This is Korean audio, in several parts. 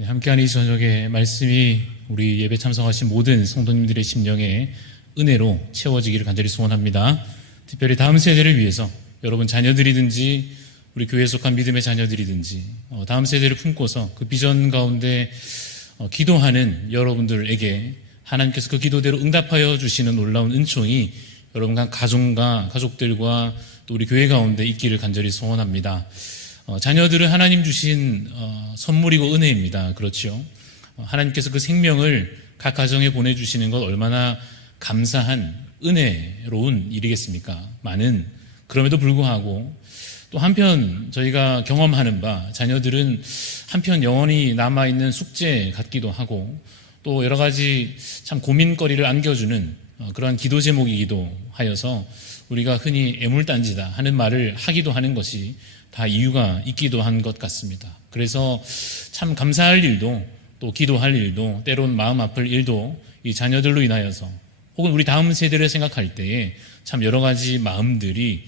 네, 함께하는 이 저녁에 말씀이 우리 예배 참석하신 모든 성도님들의 심령에 은혜로 채워지기를 간절히 소원합니다. 특별히 다음 세대를 위해서 여러분 자녀들이든지 우리 교회에 속한 믿음의 자녀들이든지 다음 세대를 품고서 그 비전 가운데 기도하는 여러분들에게 하나님께서 그 기도대로 응답하여 주시는 놀라운 은총이 여러분과 가족들과 또 우리 교회 가운데 있기를 간절히 소원합니다. 자녀들은 하나님 주신 선물이고 은혜입니다. 그렇죠? 하나님께서 그 생명을 각 가정에 보내주시는 것 얼마나 감사한 은혜로운 일이겠습니까? 그럼에도 불구하고 또 한편 저희가 경험하는 바 자녀들은 한편 영원히 남아있는 숙제 같기도 하고 또 여러 가지 참 고민거리를 안겨주는 그러한 기도 제목이기도 하여서 우리가 흔히 애물단지다 하는 말을 하기도 하는 것이 다 이유가 있기도 한 것 같습니다. 그래서 참 감사할 일도 또 기도할 일도 때론 마음 아플 일도 이 자녀들로 인하여서 혹은 우리 다음 세대를 생각할 때에 참 여러 가지 마음들이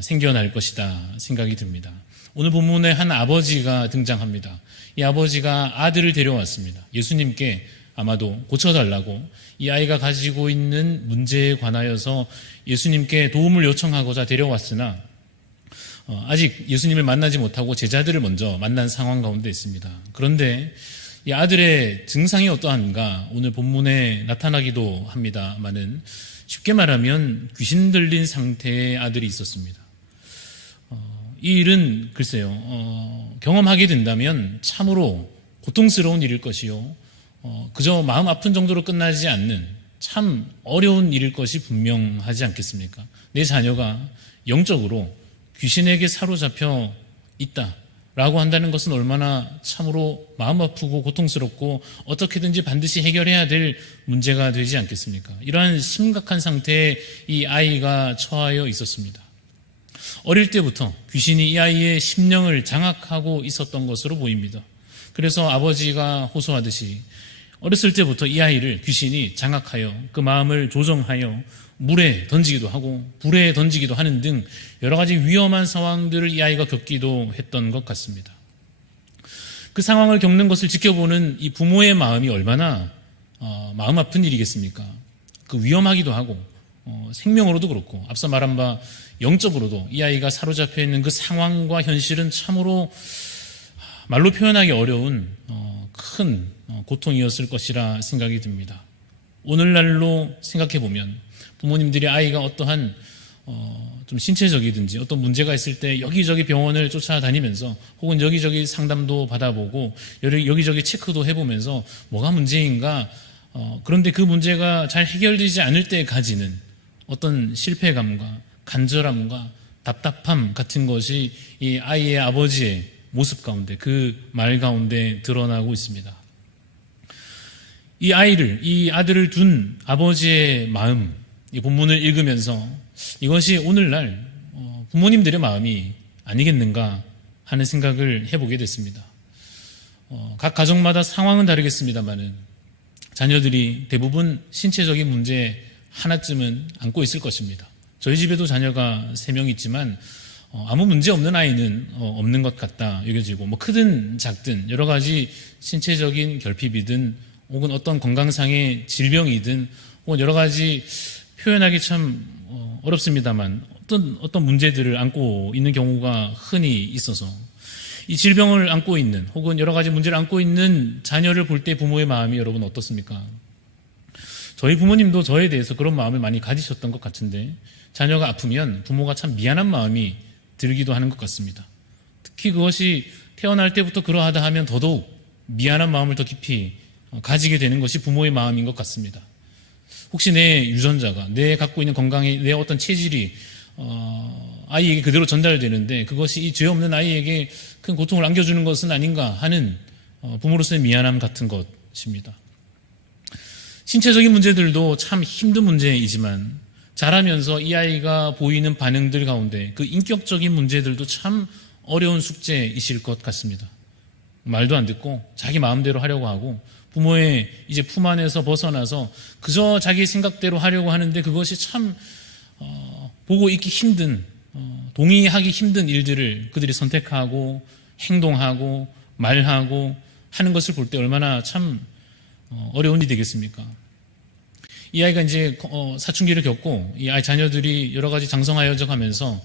생겨날 것이다 생각이 듭니다. 오늘 본문에 한 아버지가 등장합니다. 이 아버지가 아들을 데려왔습니다. 예수님께 아마도 고쳐달라고 이 아이가 가지고 있는 문제에 관하여서 예수님께 도움을 요청하고자 데려왔으나 아직 예수님을 만나지 못하고 제자들을 먼저 만난 상황 가운데 있습니다. 그런데 이 아들의 증상이 어떠한가 오늘 본문에 나타나기도 합니다만은 쉽게 말하면 귀신 들린 상태의 아들이 있었습니다. 이 일은 글쎄요 경험하게 된다면 참으로 고통스러운 일일 것이요 그저 마음 아픈 정도로 끝나지 않는 참 어려운 일일 것이 분명하지 않겠습니까? 내 자녀가 영적으로 귀신에게 사로잡혀 있다라고 한다는 것은 얼마나 참으로 마음 아프고 고통스럽고 어떻게든지 반드시 해결해야 될 문제가 되지 않겠습니까? 이러한 심각한 상태에 이 아이가 처하여 있었습니다. 어릴 때부터 귀신이 이 아이의 심령을 장악하고 있었던 것으로 보입니다. 그래서 아버지가 호소하듯이 어렸을 때부터 이 아이를 귀신이 장악하여 그 마음을 조정하여 물에 던지기도 하고 불에 던지기도 하는 등 여러 가지 위험한 상황들을 이 아이가 겪기도 했던 것 같습니다. 그 상황을 겪는 것을 지켜보는 이 부모의 마음이 얼마나 마음 아픈 일이겠습니까? 그 위험하기도 하고 생명으로도 그렇고 앞서 말한 바 영적으로도 이 아이가 사로잡혀 있는 그 상황과 현실은 참으로 말로 표현하기 어려운 큰 고통이었을 것이라 생각이 듭니다. 오늘날로 생각해 보면 부모님들이 아이가 어떠한 좀 신체적이든지 어떤 문제가 있을 때 여기저기 병원을 쫓아다니면서 혹은 여기저기 상담도 받아보고 여기저기 체크도 해보면서 뭐가 문제인가 그런데 그 문제가 잘 해결되지 않을 때까지는 어떤 실패감과 간절함과 답답함 같은 것이 이 아이의 아버지의 모습 가운데 그 말 가운데 드러나고 있습니다. 이 아들을 둔 아버지의 마음, 이 본문을 읽으면서 이것이 오늘날 부모님들의 마음이 아니겠는가 하는 생각을 해보게 됐습니다. 각 가정마다 상황은 다르겠습니다만은 자녀들이 대부분 신체적인 문제 하나쯤은 안고 있을 것입니다. 저희 집에도 자녀가 3명 있지만 아무 문제 없는 아이는 없는 것 같다 여겨지고 크든 작든 여러 가지 신체적인 결핍이든 혹은 어떤 건강상의 질병이든 혹은 여러 가지 표현하기 참 어렵습니다만 어떤 문제들을 안고 있는 경우가 흔히 있어서 이 질병을 안고 있는 혹은 여러 가지 문제를 안고 있는 자녀를 볼 때 부모의 마음이 여러분 어떻습니까? 저희 부모님도 저에 대해서 그런 마음을 많이 가지셨던 것 같은데 자녀가 아프면 부모가 참 미안한 마음이 들기도 하는 것 같습니다. 특히 그것이 태어날 때부터 그러하다 하면 더더욱 미안한 마음을 더 깊이 가지게 되는 것이 부모의 마음인 것 같습니다. 혹시 내 유전자가 내 갖고 있는 건강의 내 어떤 체질이 아이에게 그대로 전달되는데 그것이 이 죄 없는 아이에게 큰 고통을 안겨주는 것은 아닌가 하는 부모로서의 미안함 같은 것입니다. 신체적인 문제들도 참 힘든 문제이지만 자라면서 이 아이가 보이는 반응들 가운데 그 인격적인 문제들도 참 어려운 숙제이실 것 같습니다. 말도 안 듣고 자기 마음대로 하려고 하고 부모의 이제 품 안에서 벗어나서 그저 자기 생각대로 하려고 하는데 그것이 참 보고 있기 힘든 동의하기 힘든 일들을 그들이 선택하고 행동하고 말하고 하는 것을 볼 때 얼마나 참 어려운 일이 되겠습니까? 이 아이가 이제 사춘기를 겪고 이 아이 자녀들이 여러 가지 장성하여져 가면서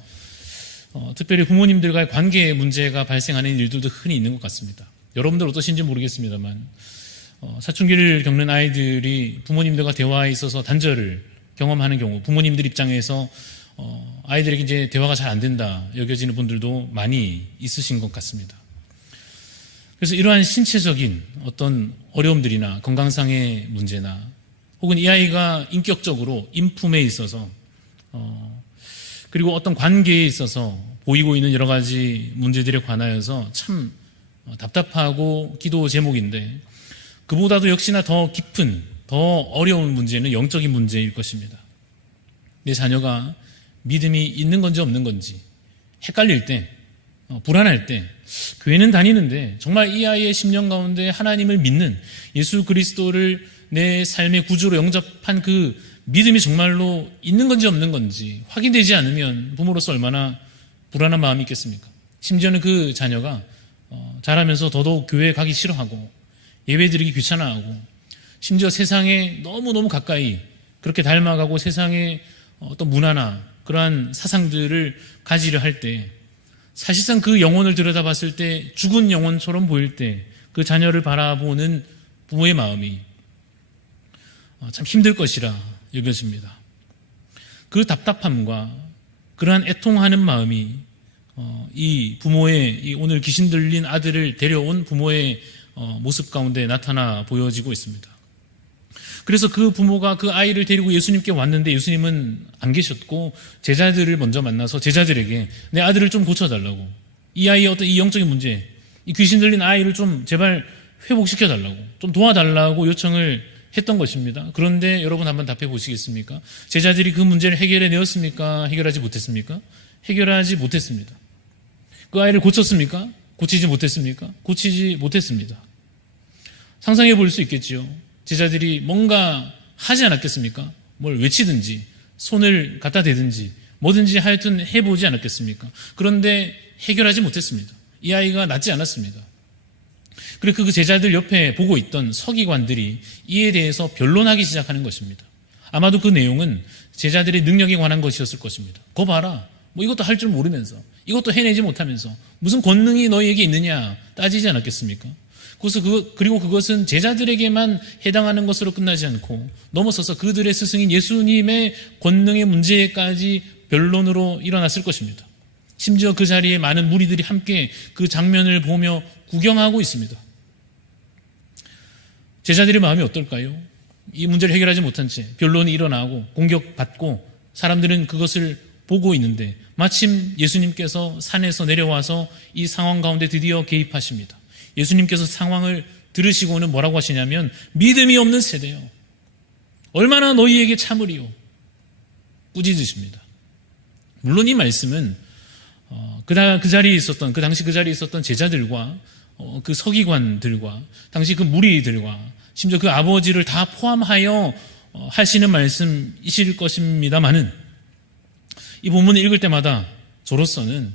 특별히 부모님들과의 관계 문제가 발생하는 일들도 흔히 있는 것 같습니다. 여러분들 어떠신지 모르겠습니다만 사춘기를 겪는 아이들이 부모님들과 대화에 있어서 단절을 경험하는 경우, 부모님들 입장에서 아이들에게 이제 대화가 잘 안 된다 여겨지는 분들도 많이 있으신 것 같습니다. 그래서 이러한 신체적인 어떤 어려움들이나 건강상의 문제나 혹은 이 아이가 인격적으로 인품에 있어서 그리고 어떤 관계에 있어서 보이고 있는 여러 가지 문제들에 관하여서 참 답답하고 기도 제목인데, 그보다도 역시나 더 깊은, 더 어려운 문제는 영적인 문제일 것입니다. 내 자녀가 믿음이 있는 건지 없는 건지 헷갈릴 때, 불안할 때, 교회는 다니는데 정말 이 아이의 심령 가운데 하나님을 믿는, 예수 그리스도를 내 삶의 구주로 영접한 그 믿음이 정말로 있는 건지 없는 건지 확인되지 않으면 부모로서 얼마나 불안한 마음이 있겠습니까? 심지어는 그 자녀가 자라면서 더더욱 교회에 가기 싫어하고 예배 드리기 귀찮아하고 심지어 세상에 너무너무 가까이 그렇게 닮아가고 세상의 어떤 문화나 그러한 사상들을 가지려 할 때, 사실상 그 영혼을 들여다봤을 때 죽은 영혼처럼 보일 때 그 자녀를 바라보는 부모의 마음이 참 힘들 것이라 여겨집니다. 그 답답함과 그러한 애통하는 마음이 이 부모의, 이 오늘 귀신 들린 아들을 데려온 부모의 모습 가운데 나타나 보여지고 있습니다. 그래서 그 부모가 그 아이를 데리고 예수님께 왔는데 예수님은 안 계셨고 제자들을 먼저 만나서 제자들에게 내 아들을 좀 고쳐달라고, 이 아이의 어떤 이 영적인 문제, 이 귀신 들린 아이를 좀 제발 회복시켜달라고, 좀 도와달라고 요청을 했던 것입니다. 그런데 여러분 한번 답해 보시겠습니까? 제자들이 그 문제를 해결해 내었습니까? 해결하지 못했습니까? 해결하지 못했습니다. 그 아이를 고쳤습니까? 고치지 못했습니까? 고치지 못했습니다. 상상해 볼 수 있겠지요. 제자들이 뭔가 하지 않았겠습니까? 뭘 외치든지 손을 갖다 대든지 뭐든지 하여튼 해보지 않았겠습니까? 그런데 해결하지 못했습니다. 이 아이가 낫지 않았습니다. 그리고 그 제자들 옆에 보고 있던 서기관들이 이에 대해서 변론하기 시작하는 것입니다. 아마도 그 내용은 제자들의 능력에 관한 것이었을 것입니다. 거 봐라, 뭐 이것도 할 줄 모르면서 이것도 해내지 못하면서 무슨 권능이 너희에게 있느냐 따지지 않았겠습니까? 그리고 그것은 제자들에게만 해당하는 것으로 끝나지 않고 넘어서서 그들의 스승인 예수님의 권능의 문제까지 변론으로 일어났을 것입니다. 심지어 그 자리에 많은 무리들이 함께 그 장면을 보며 구경하고 있습니다. 제자들의 마음이 어떨까요? 이 문제를 해결하지 못한 채 변론이 일어나고 공격받고 사람들은 그것을 보고 있는데 마침 예수님께서 산에서 내려와서 이 상황 가운데 드디어 개입하십니다. 예수님께서 상황을 들으시고는 뭐라고 하시냐면 믿음이 없는 세대요, 얼마나 너희에게 참으리요, 꾸짖으십니다. 물론 이 말씀은 그 자리에 있었던, 그 당시 그 자리에 있었던 제자들과 그 서기관들과 당시 그 무리들과 심지어 그 아버지를 다 포함하여 하시는 말씀이실 것입니다마는 이 본문을 읽을 때마다 저로서는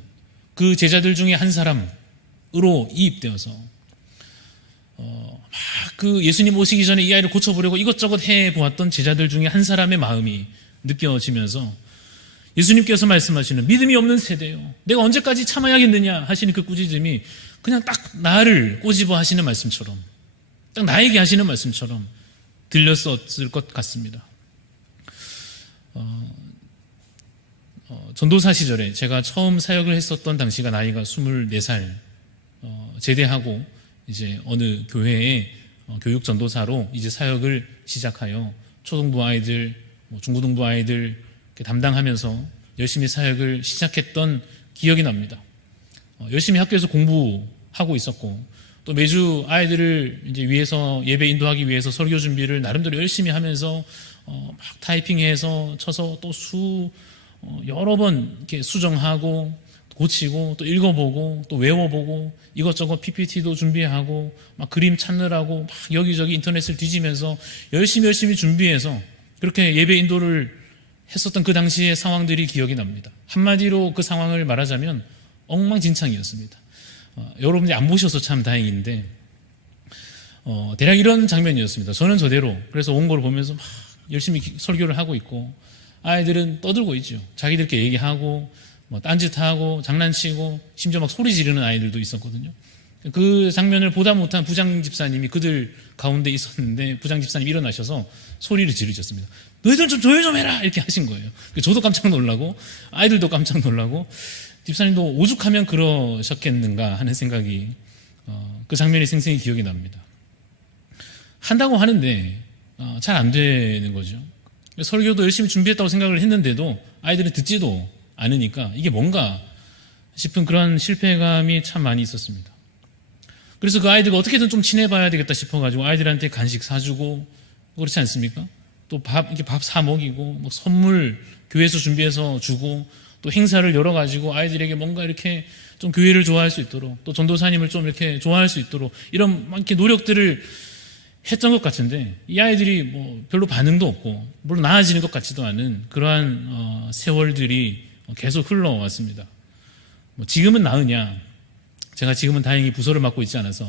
그 제자들 중에 한 사람으로 이입되어서 그 예수님 오시기 전에 이 아이를 고쳐보려고 이것저것 해보았던 제자들 중에 한 사람의 마음이 느껴지면서 예수님께서 말씀하시는 믿음이 없는 세대요, 내가 언제까지 참아야겠느냐 하시는 그 꾸짖음이 그냥 딱 나를 꼬집어 하시는 말씀처럼, 딱 나에게 하시는 말씀처럼 들렸었을 것 같습니다. 전도사 시절에 제가 처음 사역을 했었던 당시가 나이가 24살, 제대하고 이제 어느 교회에 교육 전도사로 이제 사역을 시작하여 초등부 아이들, 중고등부 아이들 담당하면서 열심히 사역을 시작했던 기억이 납니다. 열심히 학교에서 공부하고 있었고 또 매주 아이들을 이제 위해서 예배 인도하기 위해서 설교 준비를 나름대로 열심히 하면서 막 타이핑해서 쳐서 또 여러 번 이렇게 수정하고 고치고 또 읽어보고 또 외워보고 이것저것 PPT도 준비하고 막 그림 찾느라고 막 여기저기 인터넷을 뒤지면서 열심히 준비해서 그렇게 예배 인도를 했었던 그 당시의 상황들이 기억이 납니다. 한마디로 그 상황을 말하자면 엉망진창이었습니다. 여러분들이 안 보셔서 참 다행인데 대략 이런 장면이었습니다. 저는 저대로 그래서 온 걸 보면서 막 열심히 설교를 하고 있고 아이들은 떠들고 있죠. 자기들끼리 얘기하고 뭐 딴짓하고 장난치고 심지어 막 소리 지르는 아이들도 있었거든요. 그 장면을 보다 못한 부장 집사님이 그들 가운데 있었는데 부장 집사님이 일어나셔서 소리를 지르셨습니다. 너희들 좀 조용 좀 해라 이렇게 하신 거예요. 저도 깜짝 놀라고 아이들도 깜짝 놀라고 집사님도 오죽하면 그러셨겠는가 하는 생각이 그 장면이 생생히 기억이 납니다. 한다고 하는데 잘 안 되는 거죠. 설교도 열심히 준비했다고 생각을 했는데도 아이들은 듣지도 않으니까 이게 뭔가 싶은 그런 실패감이 참 많이 있었습니다. 그래서 그 아이들과 어떻게든 좀 친해봐야 되겠다 싶어가지고 아이들한테 간식 사주고 그렇지 않습니까? 또 이렇게 밥 사 먹이고 뭐 선물 교회에서 준비해서 주고 또 행사를 열어가지고 아이들에게 뭔가 이렇게 좀 교회를 좋아할 수 있도록 또 전도사님을 좀 이렇게 좋아할 수 있도록 이런 막 이렇게 노력들을 했던 것 같은데 이 아이들이 뭐 별로 반응도 없고 물론 나아지는 것 같지도 않은 그러한 세월들이 계속 흘러왔습니다. 뭐 지금은 나으냐? 제가 지금은 다행히 부서를 맡고 있지 않아서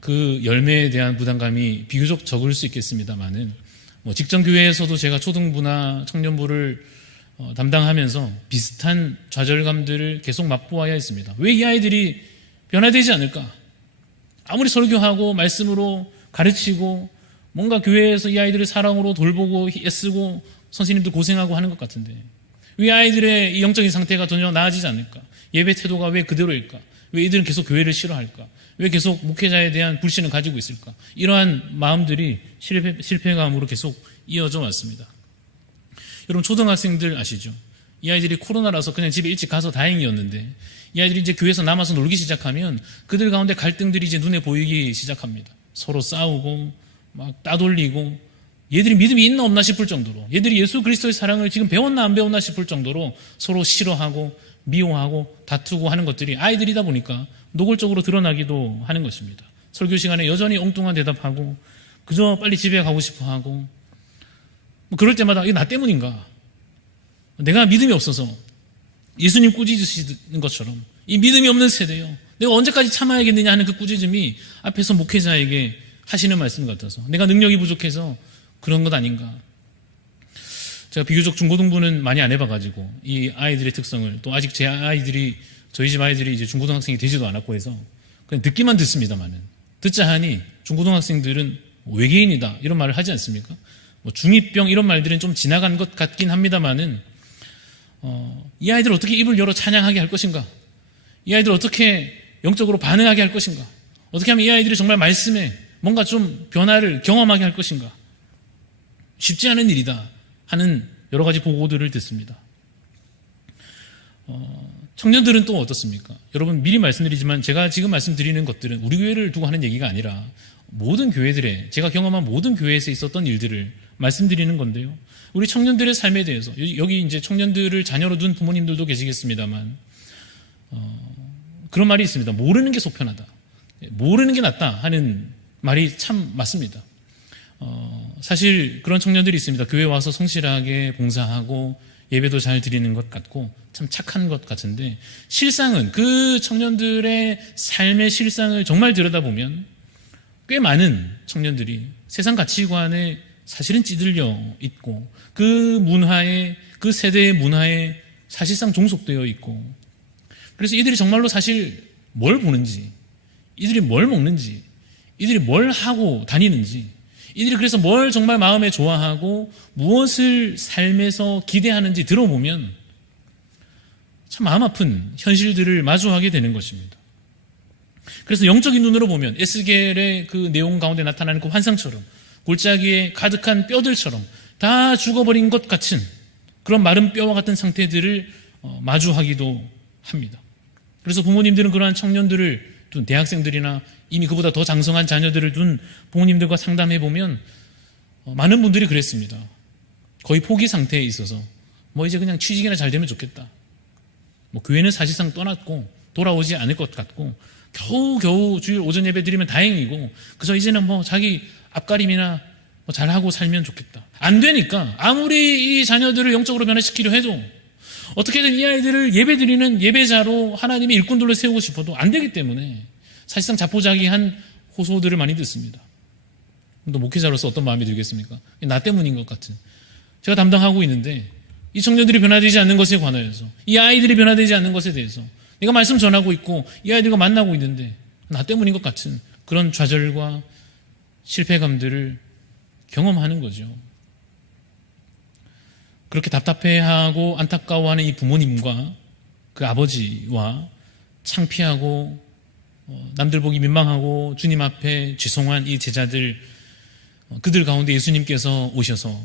그 열매에 대한 부담감이 비교적 적을 수 있겠습니다만은 뭐 직전 교회에서도 제가 초등부나 청년부를 담당하면서 비슷한 좌절감들을 계속 맛보아야 했습니다. 왜 이 아이들이 변화되지 않을까? 아무리 설교하고 말씀으로 가르치고 뭔가 교회에서 이 아이들을 사랑으로 돌보고 애쓰고 선생님도 고생하고 하는 것 같은데 왜 아이들의 이 영적인 상태가 전혀 나아지지 않을까? 예배 태도가 왜 그대로일까? 왜 이들은 계속 교회를 싫어할까? 왜 계속 목회자에 대한 불신을 가지고 있을까? 이러한 마음들이 실패감으로 계속 이어져 왔습니다. 여러분 초등학생들 아시죠? 이 아이들이 코로나라서 그냥 집에 일찍 가서 다행이었는데 이 아이들이 이제 교회에서 남아서 놀기 시작하면 그들 가운데 갈등들이 이제 눈에 보이기 시작합니다. 서로 싸우고 막 따돌리고 얘들이 믿음이 있나 없나 싶을 정도로 얘들이 예수 그리스도의 사랑을 지금 배웠나 안 배웠나 싶을 정도로 서로 싫어하고 미워하고 다투고 하는 것들이 아이들이다 보니까 노골적으로 드러나기도 하는 것입니다. 설교 시간에 여전히 엉뚱한 대답하고 그저 빨리 집에 가고 싶어하고 뭐 그럴 때마다 이게 나 때문인가? 내가 믿음이 없어서 예수님 꾸짖으시는 것처럼 이 믿음이 없는 세대요. 내가 언제까지 참아야겠느냐 하는 그 꾸짖음이 앞에서 목회자에게 하시는 말씀 같아서 내가 능력이 부족해서 그런 것 아닌가. 제가 비교적 중고등부는 많이 안 해봐가지고 이 아이들의 특성을 또 아직 제 아이들이 저희 집 아이들이 이제 중고등학생이 되지도 않았고 해서 그냥 듣기만 듣습니다만은 듣자 하니 중고등학생들은 외계인이다 이런 말을 하지 않습니까? 뭐 중2병 이런 말들은 좀 지나간 것 같긴 합니다만은 이 아이들 어떻게 입을 열어 찬양하게 할 것인가? 이 아이들 어떻게 영적으로 반응하게 할 것인가? 어떻게 하면 이 아이들이 정말 말씀에 뭔가 좀 변화를 경험하게 할 것인가? 쉽지 않은 일이다 하는 여러 가지 보고들을 듣습니다. 청년들은 또 어떻습니까? 여러분 미리 말씀드리지만 제가 지금 말씀드리는 것들은 우리 교회를 두고 하는 얘기가 아니라 모든 교회들의 제가 경험한 모든 교회에서 있었던 일들을 말씀드리는 건데요. 우리 청년들의 삶에 대해서 여기 이제 청년들을 자녀로 둔 부모님들도 계시겠습니다만 그런 말이 있습니다. 모르는 게 속편하다. 모르는 게 낫다 하는 말이 참 맞습니다. 사실 그런 청년들이 있습니다. 교회 와서 성실하게 봉사하고 예배도 잘 드리는 것 같고 참 착한 것 같은데 실상은 그 청년들의 삶의 실상을 정말 들여다보면 꽤 많은 청년들이 세상 가치관에 사실은 찌들려 있고 그 문화에 그 세대의 문화에 사실상 종속되어 있고 그래서 이들이 정말로 사실 뭘 보는지 이들이 뭘 먹는지 이들이 뭘 하고 다니는지 이들이 그래서 뭘 정말 마음에 좋아하고 무엇을 삶에서 기대하는지 들어보면 참 마음 아픈 현실들을 마주하게 되는 것입니다. 그래서 영적인 눈으로 보면 에스겔의 그 내용 가운데 나타나는 그 환상처럼 골짜기에 가득한 뼈들처럼 다 죽어버린 것 같은 그런 마른 뼈와 같은 상태들을 마주하기도 합니다. 그래서 부모님들은 그러한 청년들을 둔 대학생들이나 이미 그보다 더 장성한 자녀들을 둔 부모님들과 상담해보면 많은 분들이 그랬습니다. 거의 포기 상태에 있어서 뭐 이제 그냥 취직이나 잘 되면 좋겠다. 뭐 교회는 사실상 떠났고 돌아오지 않을 것 같고 겨우겨우 주일 오전 예배 드리면 다행이고 그저 이제는 뭐 자기 앞가림이나 뭐 잘하고 살면 좋겠다. 안 되니까 아무리 이 자녀들을 영적으로 변화시키려 해도 어떻게든 이 아이들을 예배 드리는 예배자로 하나님의 일꾼들로 세우고 싶어도 안 되기 때문에 사실상 자포자기한 호소들을 많이 듣습니다. 또 목회자로서 어떤 마음이 들겠습니까? 나 때문인 것 같은. 제가 담당하고 있는데 이 청년들이 변화되지 않는 것에 관하여서, 이 아이들이 변화되지 않는 것에 대해서 내가 말씀 전하고 있고 이 아이들과 만나고 있는데 나 때문인 것 같은 그런 좌절과 실패감들을 경험하는 거죠. 그렇게 답답해하고 안타까워하는 이 부모님과 그 아버지와 창피하고 남들 보기 민망하고 주님 앞에 죄송한 이 제자들, 그들 가운데 예수님께서 오셔서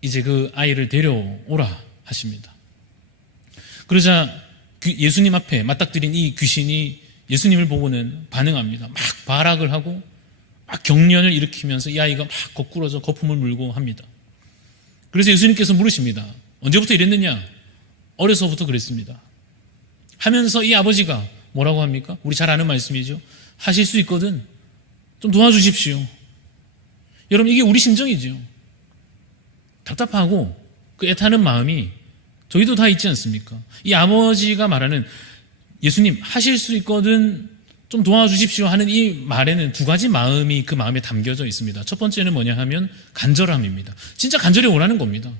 이제 그 아이를 데려오라 하십니다. 그러자 예수님 앞에 맞닥뜨린 이 귀신이 예수님을 보고는 반응합니다. 막 발악을 하고 막 경련을 일으키면서 이 아이가 막 거꾸러져 거품을 물고 합니다. 그래서 예수님께서 물으십니다. 언제부터 이랬느냐? 어려서부터 그랬습니다. 하면서 이 아버지가 뭐라고 합니까? 우리 잘 아는 말씀이죠. 하실 수 있거든 좀 도와주십시오. 여러분, 이게 우리 심정이죠. 답답하고 그 애타는 마음이 저희도 다 있지 않습니까? 이 아버지가 말하는 예수님 하실 수 있거든 좀 도와주십시오 하는 이 말에는 두 가지 마음이 그 마음에 담겨져 있습니다. 첫 번째는 뭐냐 하면 간절함입니다. 진짜 간절히 원하는 겁니다.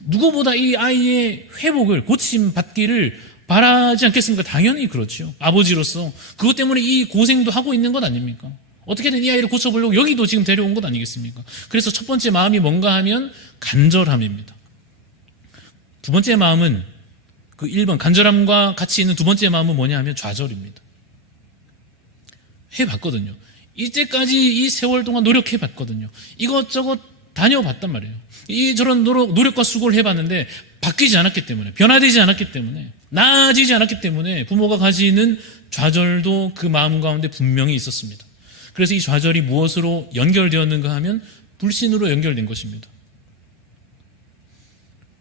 누구보다 이 아이의 회복을, 고침 받기를 바라지 않겠습니까? 당연히 그렇죠. 아버지로서 그것 때문에 이 고생도 하고 있는 것 아닙니까? 어떻게든 이 아이를 고쳐보려고 여기도 지금 데려온 것 아니겠습니까? 그래서 첫 번째 마음이 뭔가 하면 간절함입니다. 두 번째 마음은 그 1번 간절함과 같이 있는 두 번째 마음은 뭐냐 하면 좌절입니다. 해봤거든요. 이때까지 이 세월 동안 노력해봤거든요. 이것저것 다녀봤단 말이에요. 저런 노력과 수고를 해봤는데 바뀌지 않았기 때문에, 변화되지 않았기 때문에, 나아지지 않았기 때문에 부모가 가지는 좌절도 그 마음 가운데 분명히 있었습니다. 그래서 이 좌절이 무엇으로 연결되었는가 하면 불신으로 연결된 것입니다.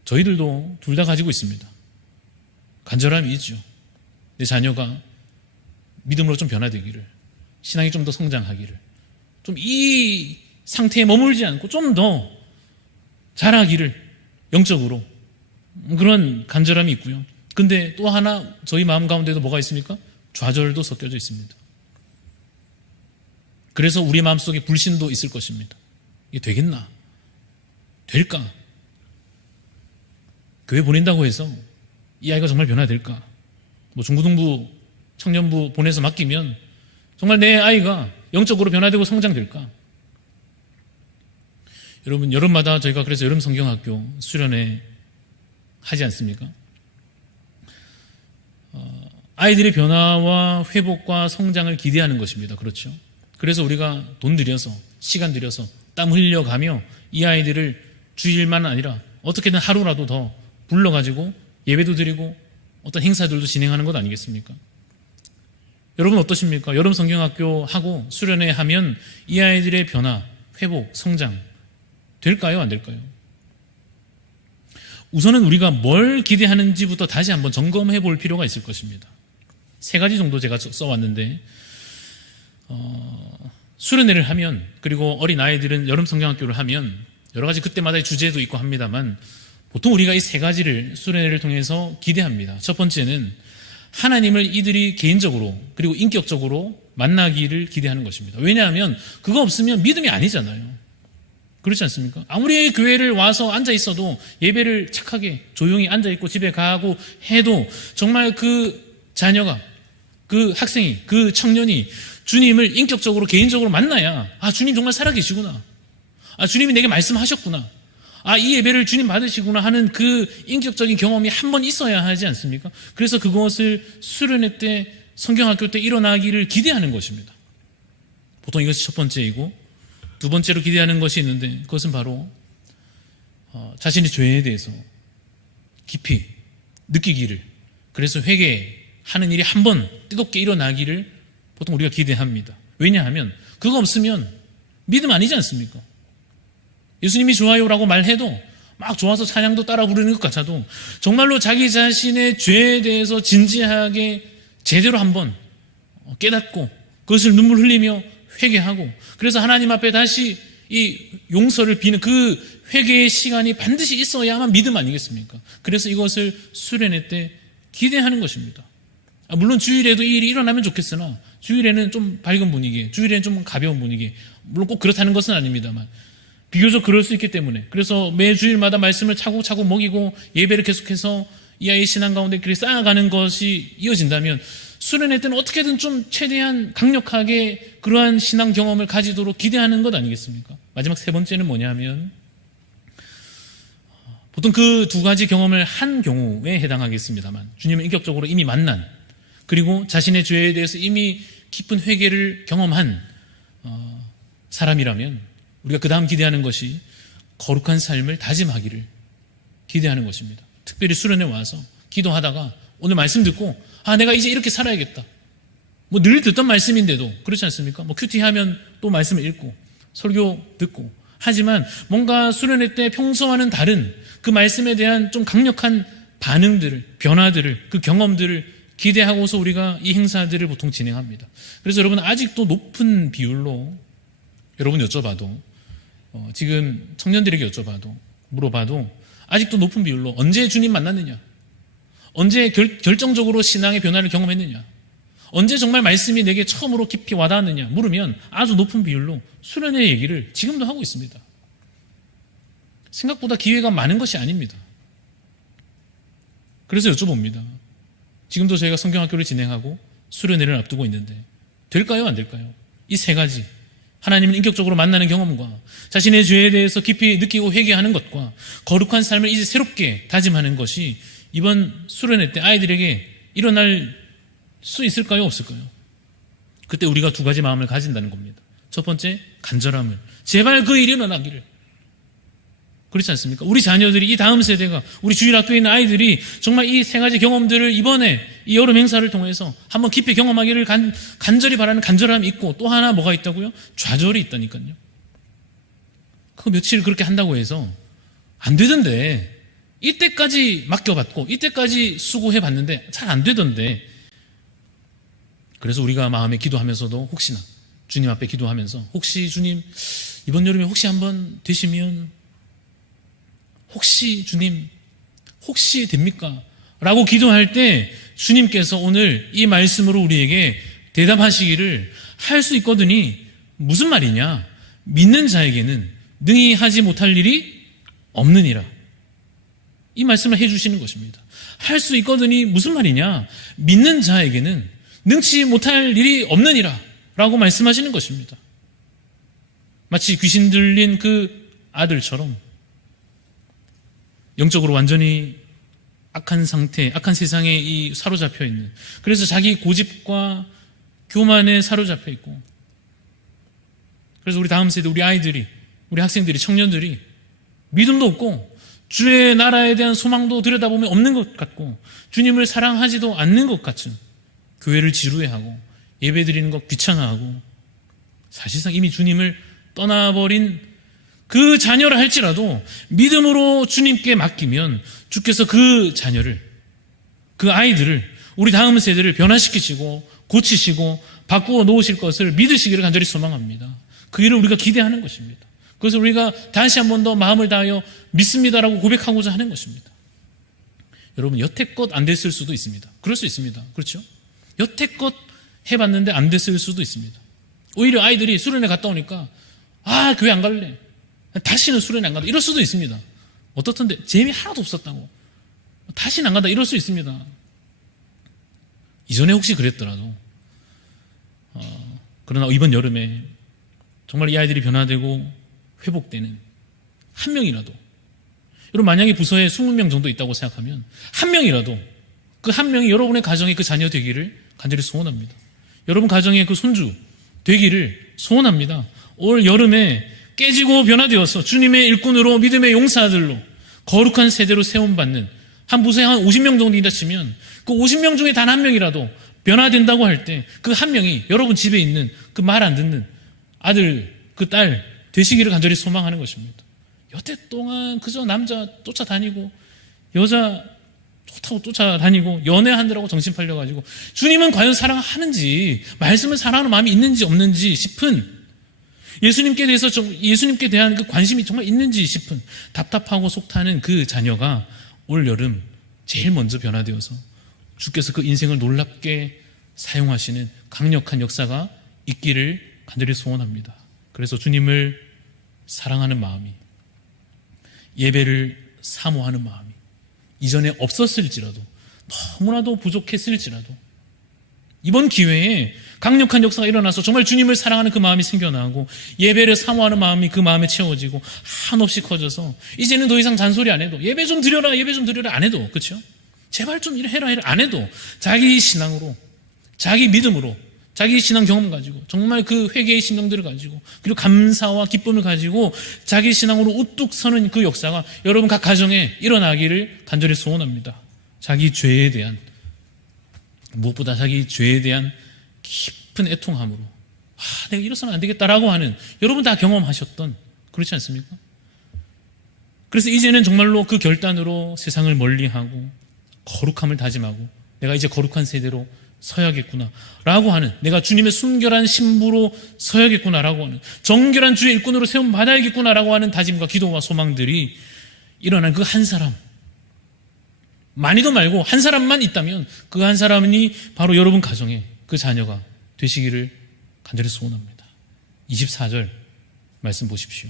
저희들도 둘 다 가지고 있습니다. 간절함이 있죠. 내 자녀가 믿음으로 좀 변화되기를, 신앙이 좀 더 성장하기를, 좀 이 상태에 머물지 않고 좀 더 자라기를, 영적으로 그런 간절함이 있고요. 근데 또 하나 저희 마음 가운데도 뭐가 있습니까? 좌절도 섞여져 있습니다. 그래서 우리 마음속에 불신도 있을 것입니다. 이게 되겠나? 될까? 교회 보낸다고 해서 이 아이가 정말 변화될까? 중고등부, 청년부 보내서 맡기면 정말 내 아이가 영적으로 변화되고 성장될까? 여러분, 여름마다 저희가 그래서 여름 성경학교 수련회 하지 않습니까? 아이들의 변화와 회복과 성장을 기대하는 것입니다. 그렇죠? 그래서 우리가 돈 들여서, 시간 들여서, 땀 흘려가며 이 아이들을 주일만 아니라 어떻게든 하루라도 더 불러가지고 예배도 드리고 어떤 행사들도 진행하는 것 아니겠습니까? 여러분 어떠십니까? 여름 성경학교 하고 수련회 하면 이 아이들의 변화, 회복, 성장 될까요? 안 될까요? 우선은 우리가 뭘 기대하는지부터 다시 한번 점검해 볼 필요가 있을 것입니다. 3가지 정도 제가 써왔는데, 수련회를 하면, 그리고 어린 아이들은 여름 성경학교를 하면 여러 가지 그때마다의 주제도 있고 합니다만, 보통 우리가 이 3가지를 수련회를 통해서 기대합니다. 첫 번째는 하나님을 이들이 개인적으로 그리고 인격적으로 만나기를 기대하는 것입니다. 왜냐하면 그거 없으면 믿음이 아니잖아요. 그렇지 않습니까? 아무리 교회를 와서 앉아 있어도 예배를 착하게 조용히 앉아 있고 집에 가고 해도 정말 그 자녀가, 그 학생이, 그 청년이 주님을 인격적으로 개인적으로 만나야, 아, 주님 정말 살아계시구나, 아, 주님이 내게 말씀하셨구나, 아, 이 예배를 주님 받으시구나 하는 그 인격적인 경험이 한 번 있어야 하지 않습니까? 그래서 그것을 수련회 때, 성경학교 때 일어나기를 기대하는 것입니다. 보통 이것이 첫 번째이고, 두 번째로 기대하는 것이 있는데, 그것은 바로 자신의 죄에 대해서 깊이 느끼기를, 그래서 회개하는 일이 한 번 뜨겁게 일어나기를 보통 우리가 기대합니다. 왜냐하면 그거 없으면 믿음 아니지 않습니까? 예수님이 좋아요라고 말해도 막 좋아서 찬양도 따라 부르는 것 같아도 정말로 자기 자신의 죄에 대해서 진지하게 제대로 한번 깨닫고 그것을 눈물 흘리며 회개하고, 그래서 하나님 앞에 다시 이 용서를 비는 그 회개의 시간이 반드시 있어야만 믿음 아니겠습니까? 그래서 이것을 수련회 때 기대하는 것입니다. 물론 주일에도 이 일이 일어나면 좋겠으나 주일에는 좀 밝은 분위기, 주일에는 좀 가벼운 분위기, 물론 꼭 그렇다는 것은 아닙니다만 비교적 그럴 수 있기 때문에, 그래서 매 주일마다 말씀을 차곡차곡 먹이고 예배를 계속해서 이 아이의 신앙 가운데 그렇게 쌓아가는 것이 이어진다면 수련회 때는 어떻게든 좀 최대한 강력하게 그러한 신앙 경험을 가지도록 기대하는 것 아니겠습니까? 마지막 세 번째는 뭐냐면 보통 그 두 가지 경험을 한 경우에 해당하겠습니다만, 주님을 인격적으로 이미 만난, 그리고 자신의 죄에 대해서 이미 깊은 회개를 경험한 사람이라면 우리가 그 다음 기대하는 것이 거룩한 삶을 다짐하기를 기대하는 것입니다. 특별히 수련회 와서 기도하다가 오늘 말씀 듣고 내가 이제 이렇게 살아야겠다. 뭐 늘 듣던 말씀인데도 그렇지 않습니까? 뭐 큐티하면 또 말씀을 읽고 설교 듣고 하지만 뭔가 수련회 때 평소와는 다른 그 말씀에 대한 좀 강력한 반응들을, 변화들을, 그 경험들을 기대하고서 우리가 이 행사들을 보통 진행합니다. 그래서 여러분 아직도 높은 비율로 여러분 여쭤봐도 지금 청년들에게 여쭤봐도 물어봐도 아직도 높은 비율로 언제 주님 만났느냐, 언제 결정적으로 신앙의 변화를 경험했느냐, 언제 정말 말씀이 내게 처음으로 깊이 와닿았느냐 물으면 아주 높은 비율로 수련회 얘기를 지금도 하고 있습니다. 생각보다 기회가 많은 것이 아닙니다. 그래서 여쭤봅니다. 지금도 저희가 성경학교를 진행하고 수련회를 앞두고 있는데 될까요? 안 될까요? 이 세 가지, 하나님을 인격적으로 만나는 경험과 자신의 죄에 대해서 깊이 느끼고 회개하는 것과 거룩한 삶을 이제 새롭게 다짐하는 것이 이번 수련회 때 아이들에게 일어날 수 있을까요? 없을까요? 그때 우리가 두 가지 마음을 가진다는 겁니다. 첫 번째, 간절함을, 제발 그 일이 일어나기를. 그렇지 않습니까? 우리 자녀들이, 이 다음 세대가, 우리 주일학교에 있는 아이들이 정말 이 세 가지 경험들을 이번에 이 여름 행사를 통해서 한번 깊이 경험하기를 간절히 바라는 간절함이 있고, 또 하나 뭐가 있다고요? 좌절이 있다니까요. 그 며칠 그렇게 한다고 해서 안 되던데, 이때까지 맡겨봤고 이때까지 수고해봤는데 잘 안 되던데, 그래서 우리가 마음에 기도하면서도 혹시나 주님 앞에 기도하면서 혹시 주님 이번 여름에 혹시 한번 되시면 혹시 주님 혹시 됩니까? 라고 기도할 때 주님께서 오늘 이 말씀으로 우리에게 대답하시기를 할 수 있거든요. 무슨 말이냐? 믿는 자에게는 능히 하지 못할 일이 없느니라. 이 말씀을 해주시는 것입니다. 할 수 있거든요. 무슨 말이냐? 믿는 자에게는 능치 못할 일이 없느니라 라고 말씀하시는 것입니다. 마치 귀신 들린 그 아들처럼 영적으로 완전히 악한 상태, 악한 세상에 이 사로잡혀 있는, 그래서 자기 고집과 교만에 사로잡혀 있고, 그래서 우리 다음 세대, 우리 아이들이, 우리 학생들이, 청년들이 믿음도 없고 주의 나라에 대한 소망도 들여다보면 없는 것 같고 주님을 사랑하지도 않는 것 같은, 교회를 지루해하고 예배드리는 것 귀찮아하고 사실상 이미 주님을 떠나버린 그 자녀라 할지라도 믿음으로 주님께 맡기면 주께서 그 자녀를, 그 아이들을, 우리 다음 세대를 변화시키시고 고치시고 바꾸어 놓으실 것을 믿으시기를 간절히 소망합니다. 그 일을 우리가 기대하는 것입니다. 그래서 우리가 다시 한 번 더 마음을 다하여 믿습니다라고 고백하고자 하는 것입니다. 여러분, 여태껏 안 됐을 수도 있습니다. 그럴 수 있습니다. 그렇죠? 여태껏 해봤는데 안 됐을 수도 있습니다. 오히려 아이들이 수련회 갔다 오니까 교회 안 갈래, 다시는 수련회 안 간다, 이럴 수도 있습니다. 어떻던데 재미 하나도 없었다고 다시는 안 간다, 이럴 수 있습니다. 이전에 혹시 그랬더라도 그러나 이번 여름에 정말 이 아이들이 변화되고 회복되는 한 명이라도, 여러분 만약에 부서에 20명 정도 있다고 생각하면 한 명이라도, 그 한 명이 여러분의 가정의 그 자녀 되기를 간절히 소원합니다. 여러분 가정의 그 손주 되기를 소원합니다. 올 여름에 깨지고 변화되어서 주님의 일꾼으로, 믿음의 용사들로 거룩한 세대로 세움받는, 한 부서에 한 50명 정도 있다 치면 그 50명 중에 단 한 명이라도 변화된다고 할 때 그 한 명이 여러분 집에 있는 그 말 안 듣는 아들, 그 딸 되시기를 간절히 소망하는 것입니다. 여태 동안 그저 남자 쫓아다니고 여자 좋다고 쫓아다니고 연애하느라고 정신 팔려가지고 주님은 과연 사랑하는지, 말씀을 사랑하는 마음이 있는지 없는지 싶은, 예수님께 대한 그 관심이 정말 있는지 싶은 답답하고 속타는 그 자녀가 올 여름 제일 먼저 변화되어서 주께서 그 인생을 놀랍게 사용하시는 강력한 역사가 있기를 간절히 소원합니다. 그래서 주님을 사랑하는 마음이, 예배를 사모하는 마음이 이전에 없었을지라도, 너무나도 부족했을지라도 이번 기회에 강력한 역사가 일어나서 정말 주님을 사랑하는 그 마음이 생겨나고 예배를 사모하는 마음이 그 마음에 채워지고 한없이 커져서 이제는 더 이상 잔소리 안 해도, 예배 좀 드려라 안 해도, 그렇죠? 제발 좀 해라 안 해도 자기 신앙으로, 자기 믿음으로, 자기 신앙 경험 가지고 정말 그 회개의 심령들을 가지고 그리고 감사와 기쁨을 가지고 자기 신앙으로 우뚝 서는 그 역사가 여러분 각 가정에 일어나기를 간절히 소원합니다. 자기 죄에 대한, 무엇보다 자기 죄에 대한 깊은 애통함으로 내가 이래서는 안 되겠다라고 하는, 여러분 다 경험하셨던, 그렇지 않습니까? 그래서 이제는 정말로 그 결단으로 세상을 멀리하고 거룩함을 다짐하고 내가 이제 거룩한 세대로 서야겠구나 라고 하는, 내가 주님의 순결한 신부로 서야겠구나 라고 하는, 정결한 주의 일꾼으로 세움 받아야겠구나 라고 하는 다짐과 기도와 소망들이 일어난 그 한 사람, 많이도 말고 한 사람만 있다면 그 한 사람이 바로 여러분 가정에 그 자녀가 되시기를 간절히 소원합니다. 24절 말씀 보십시오.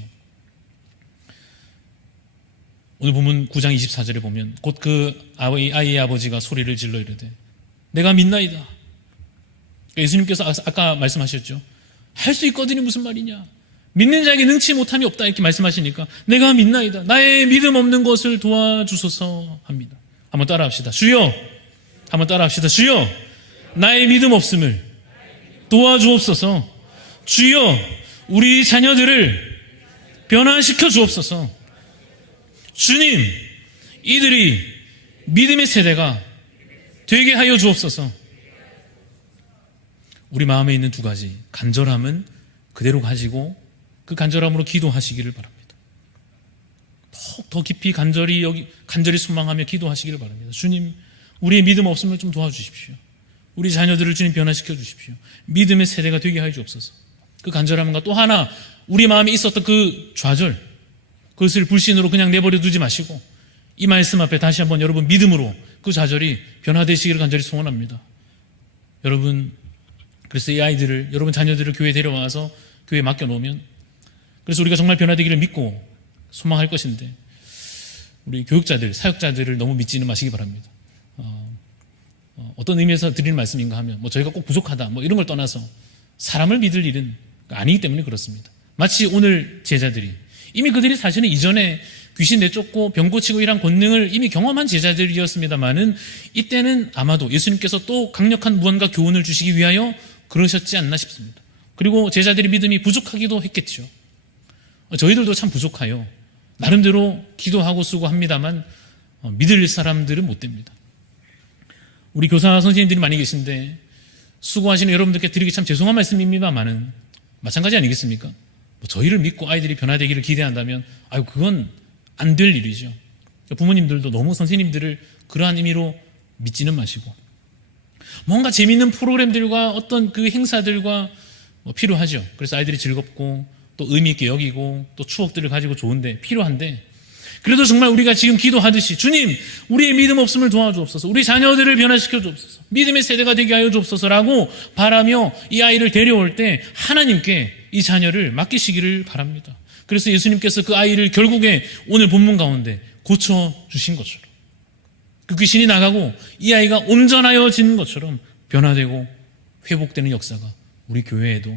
오늘 본문 9장 24절에 보면 곧 그 아이의 아버지가 소리를 질러 이르되 내가 믿나이다. 예수님께서 아까 말씀하셨죠. 할 수 있거든요. 무슨 말이냐. 믿는 자에게 능치 못함이 없다 이렇게 말씀하시니까 내가 믿나이다. 나의 믿음 없는 것을 도와주소서 합니다. 한번 따라합시다. 주여. 한번 따라합시다. 주여. 나의 믿음 없음을 도와주옵소서. 주여. 우리 자녀들을 변화시켜 주옵소서. 주님, 이들이 믿음의 세대가 되게 하여 주옵소서. 우리 마음에 있는 두 가지, 간절함은 그대로 가지고 그 간절함으로 기도하시기를 바랍니다. 더 깊이 간절히 소망하며 기도하시기를 바랍니다. 주님, 우리의 믿음 없음을 좀 도와주십시오. 우리 자녀들을 주님 변화시켜 주십시오. 믿음의 세대가 되게 하여 주옵소서. 그 간절함과 또 하나, 우리 마음에 있었던 그 좌절, 그것을 불신으로 그냥 내버려 두지 마시고 이 말씀 앞에 다시 한번 여러분 믿음으로 그 좌절이 변화되시기를 간절히 소원합니다. 여러분, 그래서 이 아이들을, 여러분 자녀들을 교회에 데려와서 교회에 맡겨놓으면, 그래서 우리가 정말 변화되기를 믿고 소망할 것인데 우리 교육자들, 사역자들을 너무 믿지는 마시기 바랍니다. 어떤 의미에서 드리는 말씀인가 하면 저희가 꼭 부족하다 이런 걸 떠나서 사람을 믿을 일은 아니기 때문에 그렇습니다. 마치 오늘 제자들이 이미 그들이 사실은 이전에 귀신 내쫓고 병 고치고 이런 권능을 이미 경험한 제자들이었습니다마는 이때는 아마도 예수님께서 또 강력한 무언가 교훈을 주시기 위하여 그러셨지 않나 싶습니다. 그리고 제자들의 믿음이 부족하기도 했겠죠. 저희들도 참 부족해요. 나름대로 기도하고 수고합니다만 믿을 사람들은 못 됩니다. 우리 교사 선생님들이 많이 계신데 수고하시는 여러분들께 드리기 참 죄송한 말씀입니다만은 마찬가지 아니겠습니까? 저희를 믿고 아이들이 변화되기를 기대한다면 그건 안 될 일이죠. 부모님들도 너무 선생님들을 그러한 의미로 믿지는 마시고 뭔가 재미있는 프로그램들과 어떤 그 행사들과 필요하죠. 그래서 아이들이 즐겁고 또 의미 있게 여기고 또 추억들을 가지고 좋은데 필요한데, 그래도 정말 우리가 지금 기도하듯이 주님, 우리의 믿음 없음을 도와주옵소서, 우리 자녀들을 변화시켜 주옵소서, 믿음의 세대가 되게 하여 주옵소서라고 바라며 이 아이를 데려올 때 하나님께 이 자녀를 맡기시기를 바랍니다. 그래서 예수님께서 그 아이를 결국에 오늘 본문 가운데 고쳐주신 것처럼, 그 귀신이 나가고 이 아이가 온전하여진 것처럼 변화되고 회복되는 역사가 우리 교회에도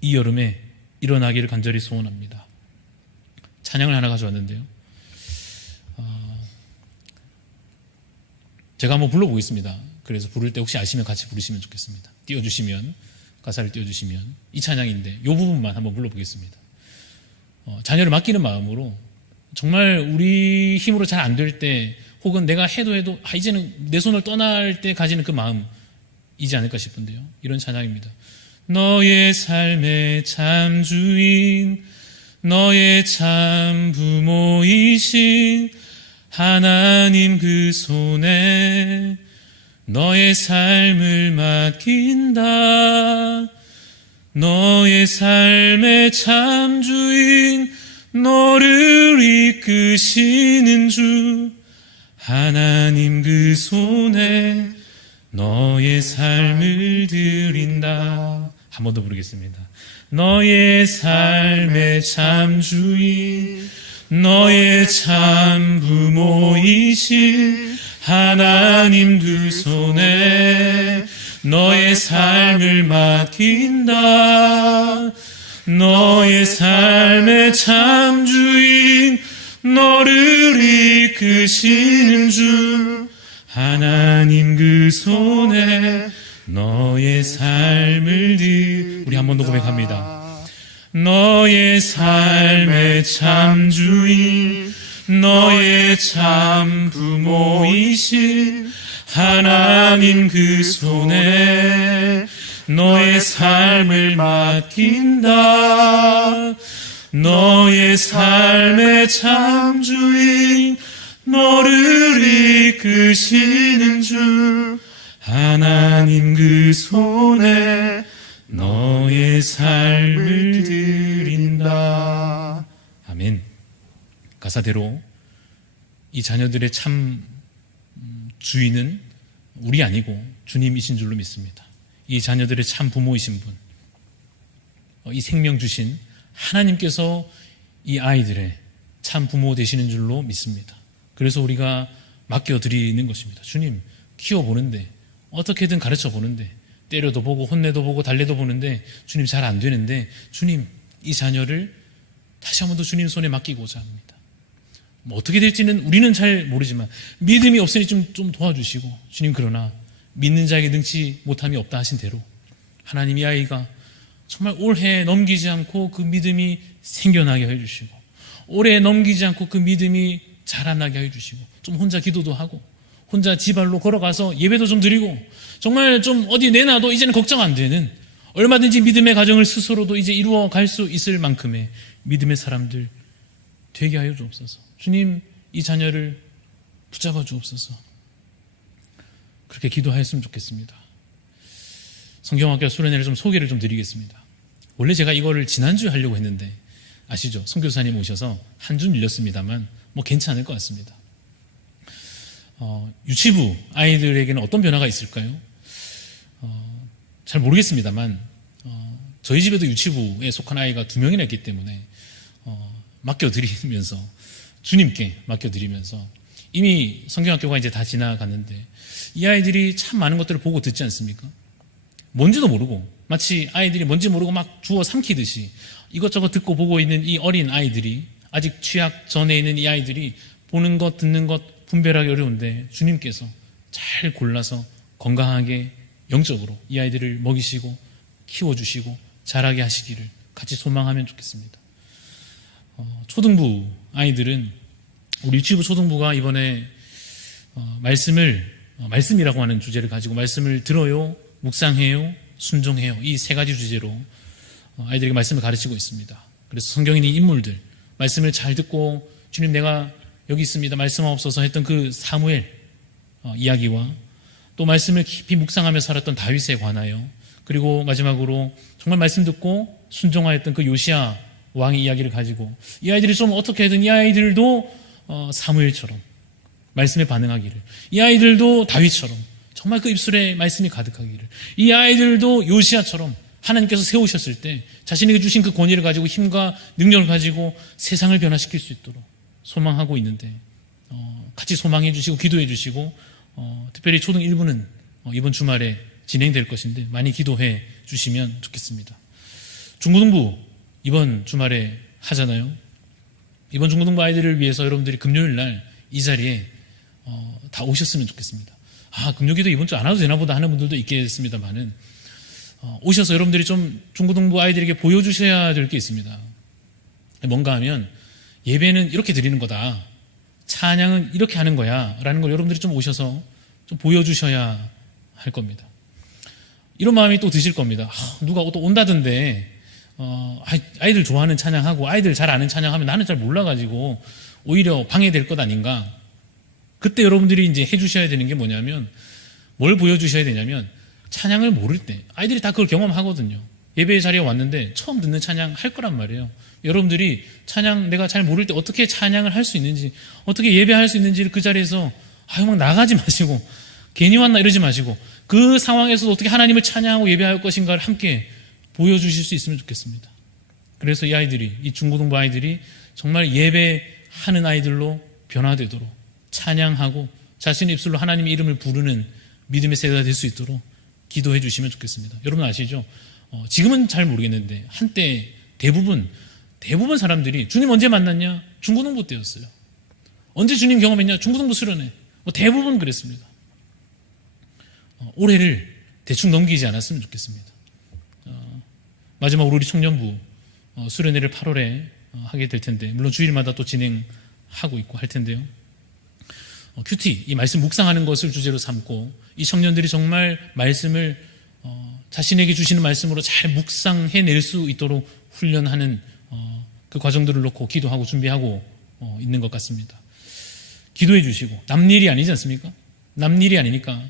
이 여름에 일어나기를 간절히 소원합니다. 찬양을 하나 가져왔는데요. 제가 한번 불러보겠습니다. 그래서 부를 때 혹시 아시면 같이 부르시면 좋겠습니다. 띄워주시면, 가사를 띄워주시면 이 찬양인데 이 부분만 한번 불러보겠습니다. 자녀를 맡기는 마음으로 정말 우리 힘으로 잘 안 될 때, 혹은 내가 해도 이제는 내 손을 떠날 때 가지는 그 마음이지 않을까 싶은데요. 이런 찬양입니다. 너의 삶의 참 주인, 너의 참 부모이신 하나님 그 손에 너의 삶을 맡긴다. 너의 삶의 참 주인, 너를 이끄시는 주 하나님 그 손에 너의 삶을 드린다. 한 번 더 부르겠습니다. 너의 삶의 참 주인, 너의 참 부모이신 하나님 두 손에 너의 삶을 맡긴다. 너의 삶의 참 주인, 너를 이끄시는 주 하나님 그 손에 너의 삶을 우리 한 번 더 고백합니다. 너의 삶의 참 주인, 너의 참 부모이신 하나님 그 손에 너의 삶을 맡긴다. 너의 삶의 참 주인, 너를 이끄시는 주 하나님 그 손에 너의 삶을 드린다. 아멘. 가사대로 이 자녀들의 참 주인은 우리 아니고 주님이신 줄로 믿습니다. 이 자녀들의 참 부모이신 분, 이 생명 주신 하나님께서 이 아이들의 참 부모 되시는 줄로 믿습니다. 그래서 우리가 맡겨드리는 것입니다. 주님, 키워보는데, 어떻게든 가르쳐보는데, 때려도 보고 혼내도 보고 달래도 보는데 주님 잘 안 되는데, 주님, 이 자녀를 다시 한 번 더 주님 손에 맡기고자 합니다. 뭐 어떻게 될지는 우리는 잘 모르지만 믿음이 없으니 좀 도와주시고, 주님, 그러나 믿는 자에게 능치 못함이 없다 하신 대로 하나님 이 아이가 정말 올해 넘기지 않고 그 믿음이 생겨나게 해주시고, 올해 넘기지 않고 그 믿음이 자라나게 해주시고, 좀 혼자 기도도 하고 혼자 지발로 걸어가서 예배도 좀 드리고, 정말 좀 어디 내놔도 이제는 걱정 안 되는, 얼마든지 믿음의 가정을 스스로도 이제 이루어 갈 수 있을 만큼의 믿음의 사람들 되게 하여 주옵소서. 주님, 이 자녀를 붙잡아 주옵소서. 그렇게 기도하였으면 좋겠습니다. 성경학교 수련회를 좀 소개를 좀 드리겠습니다. 원래 제가 이거를 지난주에 하려고 했는데, 아시죠? 선교사님 오셔서 한 주 밀렸습니다만 뭐 괜찮을 것 같습니다. 유치부 아이들에게는 어떤 변화가 있을까요? 잘 모르겠습니다만 저희 집에도 유치부에 속한 아이가 2명이나 있기 때문에 맡겨드리면서, 주님께 맡겨드리면서, 이미 성경학교가 이제 다 지나갔는데 이 아이들이 참 많은 것들을 보고 듣지 않습니까? 뭔지도 모르고, 마치 아이들이 뭔지 모르고 막 주워 삼키듯이 이것저것 듣고 보고 있는 이 어린 아이들이, 아직 취학 전에 있는 이 아이들이 보는 것 듣는 것 분별하기 어려운데 주님께서 잘 골라서 건강하게 영적으로 이 아이들을 먹이시고 키워주시고 자라게 하시기를 같이 소망하면 좋겠습니다. 초등부 아이들은, 우리 유치부 초등부가 이번에 말씀이라고 하는 주제를 가지고 말씀을 들어요, 묵상해요, 순종해요, 이 3가지 주제로 아이들에게 말씀을 가르치고 있습니다. 그래서 성경에 있는 인물들 말씀을 잘 듣고, 주님, 내가 여기 있습니다, 말씀하옵소서 했던 그 사무엘 이야기와, 또 말씀을 깊이 묵상하며 살았던 다윗에 관하여, 그리고 마지막으로 정말 말씀 듣고 순종하였던 그 요시야 왕의 이야기를 가지고, 이 아이들이 좀 어떻게든 이 아이들도 사무엘처럼 말씀에 반응하기를, 이 아이들도 다윗처럼 정말 그 입술에 말씀이 가득하기를, 이 아이들도 요시야처럼 하나님께서 세우셨을 때 자신에게 주신 그 권위를 가지고 힘과 능력을 가지고 세상을 변화시킬 수 있도록 소망하고 있는데, 같이 소망해 주시고 기도해 주시고, 특별히 초등 1부는 이번 주말에 진행될 것인데 많이 기도해 주시면 좋겠습니다. 중고등부 이번 주말에 하잖아요. 이번 중고등부 아이들을 위해서 여러분들이 금요일 날 이 자리에 다 오셨으면 좋겠습니다. 금요기도 이번 주 안 와도 되나 보다 하는 분들도 있겠습니다만은, 오셔서 여러분들이 좀 중고등부 아이들에게 보여주셔야 될 게 있습니다. 뭔가 하면, 예배는 이렇게 드리는 거다, 찬양은 이렇게 하는 거야 라는 걸 여러분들이 좀 오셔서 좀 보여주셔야 할 겁니다. 이런 마음이 또 드실 겁니다. 누가 또 온다던데 아이들 좋아하는 찬양하고 아이들 잘 아는 찬양하면 나는 잘 몰라가지고 오히려 방해될 것 아닌가. 그때 여러분들이 이제 해주셔야 되는 게 뭐냐면, 뭘 보여주셔야 되냐면, 찬양을 모를 때 아이들이 다 그걸 경험하거든요. 예배 자리에 왔는데 처음 듣는 찬양 할 거란 말이에요. 여러분들이 찬양 내가 잘 모를 때 어떻게 찬양을 할 수 있는지, 어떻게 예배할 수 있는지를 그 자리에서 막 나가지 마시고 괜히 왔나 이러지 마시고 그 상황에서도 어떻게 하나님을 찬양하고 예배할 것인가를 함께 보여주실 수 있으면 좋겠습니다. 그래서 이 아이들이, 이 중고등부 아이들이 정말 예배하는 아이들로 변화되도록 찬양하고 자신의 입술로 하나님의 이름을 부르는 믿음의 세대가 될 수 있도록 기도해 주시면 좋겠습니다. 여러분 아시죠? 지금은 잘 모르겠는데 한때 대부분 사람들이 주님 언제 만났냐? 중고등부 때였어요. 언제 주님 경험했냐? 중고등부 수련회. 대부분 그랬습니다. 올해를 대충 넘기지 않았으면 좋겠습니다. 마지막으로 우리 청년부 수련회를 8월에 하게 될 텐데 물론 주일마다 또 진행하고 있고 할 텐데요. 큐티, 이 말씀 묵상하는 것을 주제로 삼고 이 청년들이 정말 말씀을 자신에게 주시는 말씀으로 잘 묵상해낼 수 있도록 훈련하는 그 과정들을 놓고 기도하고 준비하고 있는 것 같습니다. 기도해 주시고 남일이 아니지 않습니까? 남일이 아니니까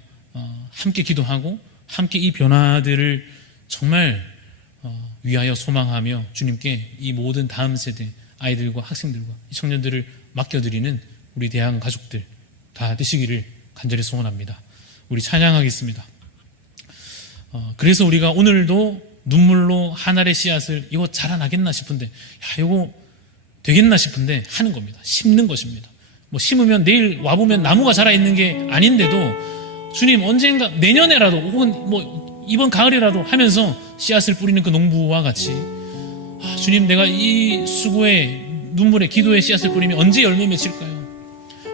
함께 기도하고 함께 이 변화들을 정말 위하여 소망하며 주님께 이 모든 다음 세대 아이들과 학생들과 이 청년들을 맡겨드리는 우리 대학 가족들 다 되시기를 간절히 소원합니다. 우리 찬양하겠습니다. 그래서 우리가 오늘도 눈물로 한 알의 씨앗을 이거 자라나겠나 싶은데 이거 되겠나 싶은데 하는 겁니다. 심는 것입니다. 심으면 내일 와보면 나무가 자라 있는 게 아닌데도 주님 언젠가 내년에라도 혹은 이번 가을이라도 하면서 씨앗을 뿌리는 그 농부와 같이 주님 내가 이 수고에 눈물에 기도에 씨앗을 뿌리면 언제 열매 맺힐까요?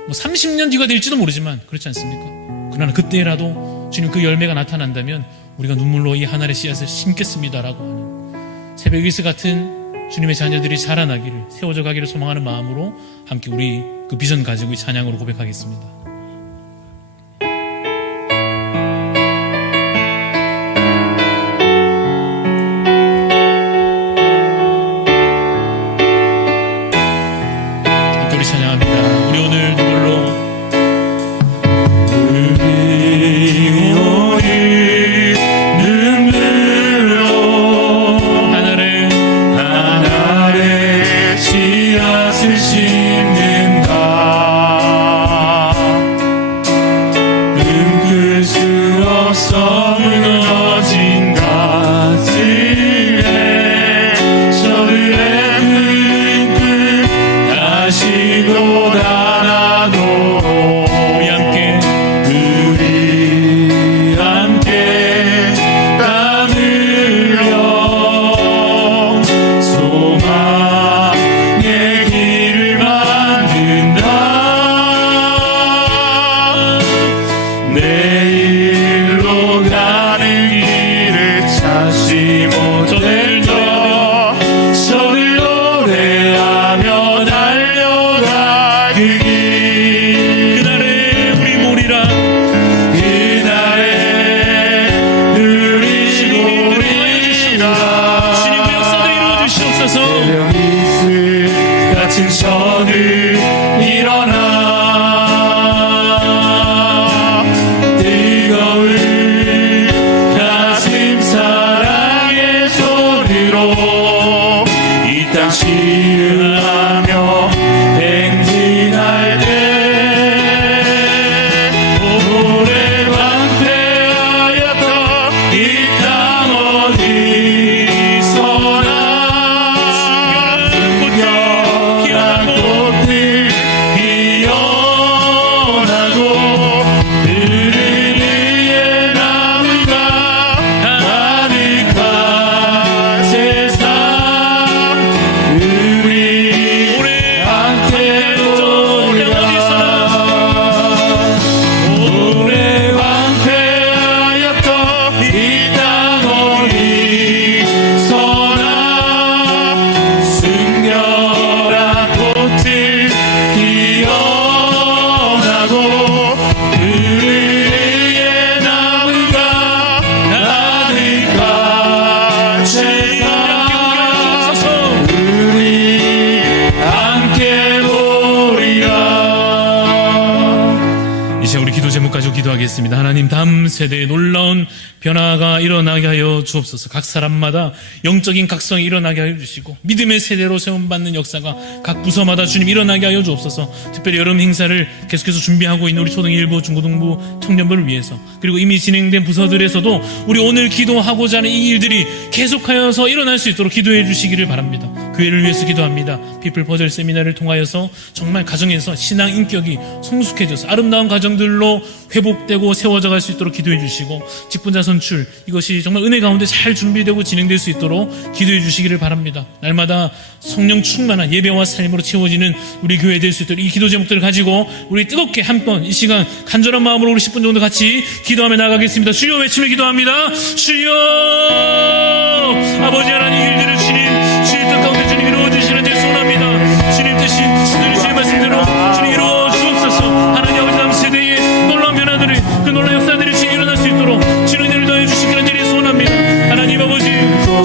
30년 뒤가 될지도 모르지만 그렇지 않습니까? 그러나 그때라도 주님 그 열매가 나타난다면 우리가 눈물로 이 하나의 씨앗을 심겠습니다라고 하는 새벽 일스 같은 주님의 자녀들이 자라나기를 세워져 가기를 소망하는 마음으로 함께 우리 그 비전 가지고 이 찬양으로 고백하겠습니다. 기도하겠습니다. 하나님, 다음 세대에 놀라운 변화가 일어나게 하여 주옵소서. 각 사람마다 영적인 각성이 일어나게 하여 주시고 믿음의 세대로 세움받는 역사가 각 부서마다 주님 일어나게 하여 주옵소서. 특별히 여름 행사를 계속해서 준비하고 있는 우리 초등일부, 중고등부, 청년부를 위해서, 그리고 이미 진행된 부서들에서도 우리 오늘 기도하고자 하는 이 일들이 계속하여서 일어날 수 있도록 기도해 주시기를 바랍니다. 교회를 위해서 기도합니다. 피플 퍼즐 세미나를 통하여서 정말 가정에서 신앙 인격이 성숙해져서 아름다운 가정들로 회복되고 세워져 갈 수 있도록 기도해 주시고, 직분자 선출, 이것이 정말 은혜 가운데 잘 준비되고 진행될 수 있도록 기도해 주시기를 바랍니다. 날마다 성령 충만한 예배와 삶으로 채워지는 우리 교회 될 수 있도록 이 기도 제목들을 가지고 우리 뜨겁게 한번 이 시간 간절한 마음으로 우리 10분 정도 같이 기도하며 나가겠습니다. 주여 외치며 기도합니다. 주여, 아버지 하나님, 일들을 주님 주의 뜻 가운데 주님 이루어 주시는 데 소원합니다. 주님 뜻이 주님 주의 말씀대로 주님 이루어 주옵소서. 하나님 아버지, 다음 세대의 놀라운 변화들을, 그 놀라운 역사들이 주님 일어날 수 있도록 주님 은혜를 더해 주시기를 드리 소원합니다. 하나님 아버지,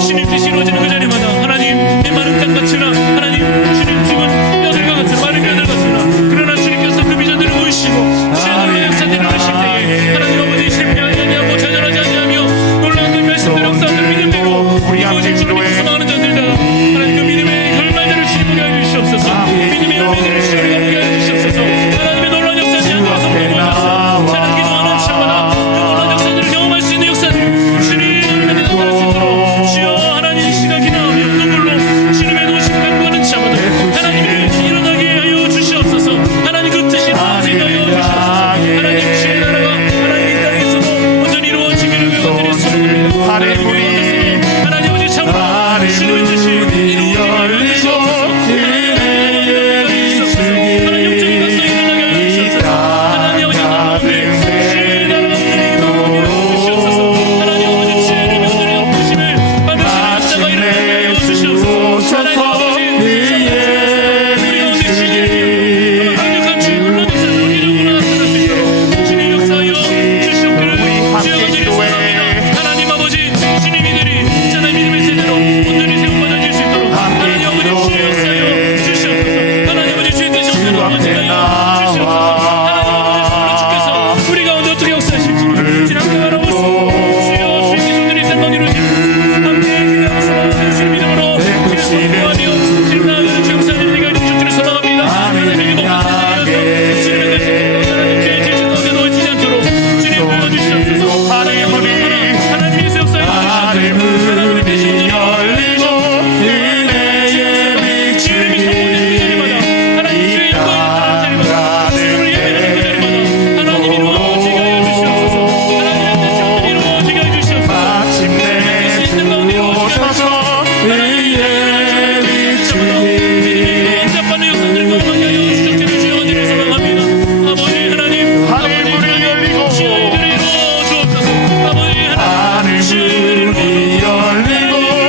주님 뜻이 이루어지는 그 자리마다 하나님, 이 마른 땅 같으나 하나님, 주님 죽은 뼈들과 같은 마른 뼈들 같으나, 그러나 주님께서 그 비전들을 보이시고 주의 놀라운 역사들을 이루실 때에 하나님 아버지, 실패하지 아니하고 좌절하지 아니하며 놀라운 그 말씀들 역사들 믿음대로 이루어질 줄을 믿고 소망하는 자들이다. 하나님, 그 믿음의 결말들을 주님 보게 하여 주시옵소서. 믿음의 열매들을 주님 우리가 보게 하여 주시옵소서. 하나님의 놀라운 역사들이 한 가서 보여주셔서 찬양 기도하는 시간마다 그 놀라운 역사들을 경험할 수 있는 역사들 주님 은혜를 나타낼 수 있도록 주여, 하나님 이 시간 기도하며 눈물로 주님의 도우심 간구하는 시간마다 하나님의 뜻이 일어나게 하여 주시옵소서. 하나님 그 뜻이 이루어지게 하여 주시옵소서. 하나님 주의 나라가 하나님 이 땅에서도 온전히 이루어지기를 위하여 소원합니다. 하나님 아버지, 참으로 주님의 뜻이 이루어지게 하여 주시옵소서. 하나님 영적인 각성이 일어나게 하여 주시옵소서. 하나님 아버지, 가운데 주의 나라가 온전히 이루어지게 주시옵소서. 하나님 아버지, 주의 명들의 엎으심을 받으시는 역사가 일어나게 하여 주시옵소서. 하나님 아버지, 우리 가운데 주님의 강력한 주의 놀라운 역사를 이루고 나타날 수 있도록 주님 역사하여 주시옵기를 주여 소원합니다. 하나님 아버지, 주님 이들이 자나의 믿음의 세대로 온전히 세움받아질 수 있도록 하나님 아버지, 주의 역사하여 주시옵소서. 하나님 아버지, 주의 뜻이 온전히 이루어지게 하여 주시옵소서. 하나님 아버지, 주께서 우리 가운데 어떻게 역사하실지 주님 함께 바라보시고, 주여 주의 기술들이 셀만 이루어지고 함께 기도하면서 주의 믿음으로 주의 선포하며 주님 나아가는 주의 역사를 내가 주님을 소망합니다. 하나님의 목적을 위하여서 주님의 것이 하나님 주의 질질 가운데 놓여지지 않도록 주님 보여주시옵소서. 하나님의 역사에 하나님의 대신 열리고 은혜의 주님이 성공되는 자리마다 하나님 주의 영광을 나타내는 자리마다 주님을 예배하는 그 자리마다 하나님 이루어지게 하여 주시옵소서. 하나님의 뜻이 온전히 이루어지게 하여 주시옵소서. 하나님의 뜻이 있는 가운데 이루어지게 하여 주시옵소서. 하나님의 믿음의 인자받는 역사들을 경험하게 하여 주시옵기를 주여 드리 소망합니다. 아버지 하나님, 하늘문이 열리고 주의 일들을 이루어 주옵소서. 아버지 하나님, 주의 일들을 이루어 주옵소서.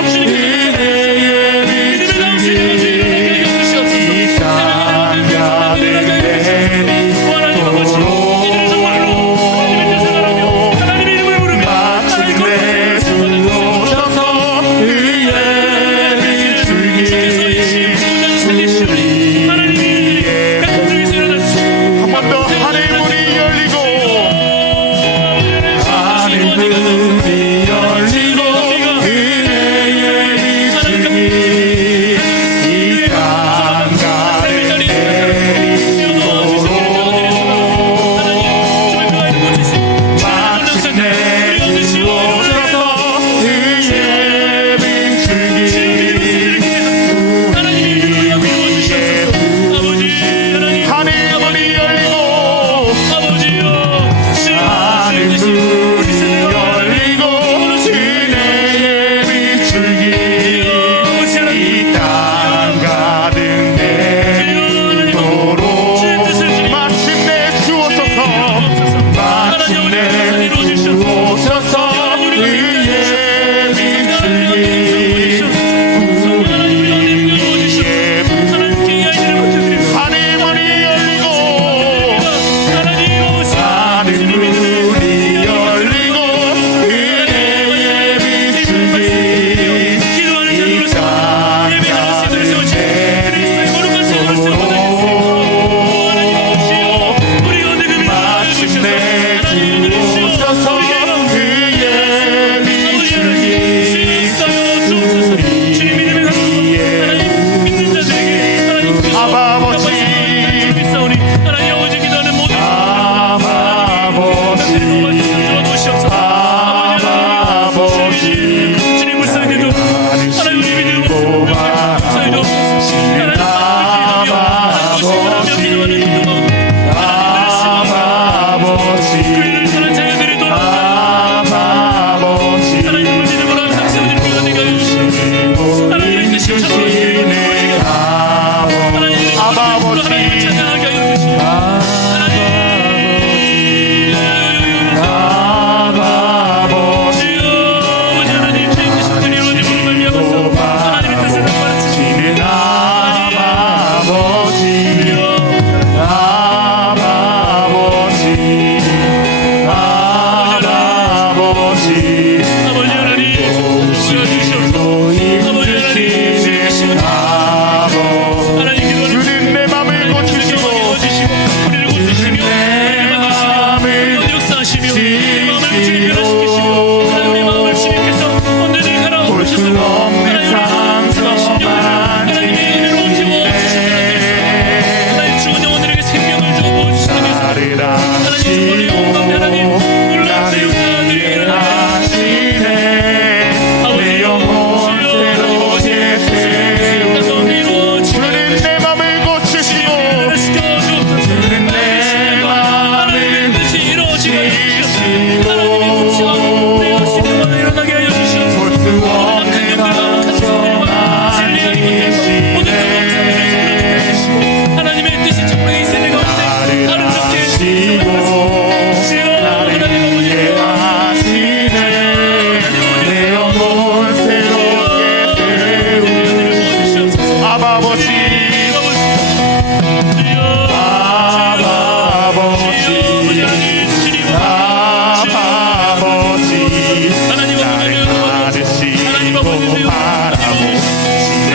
바라보시는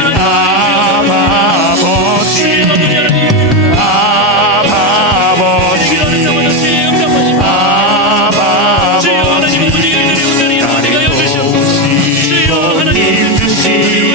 아버지 아버지 나를 보시고 힘드시고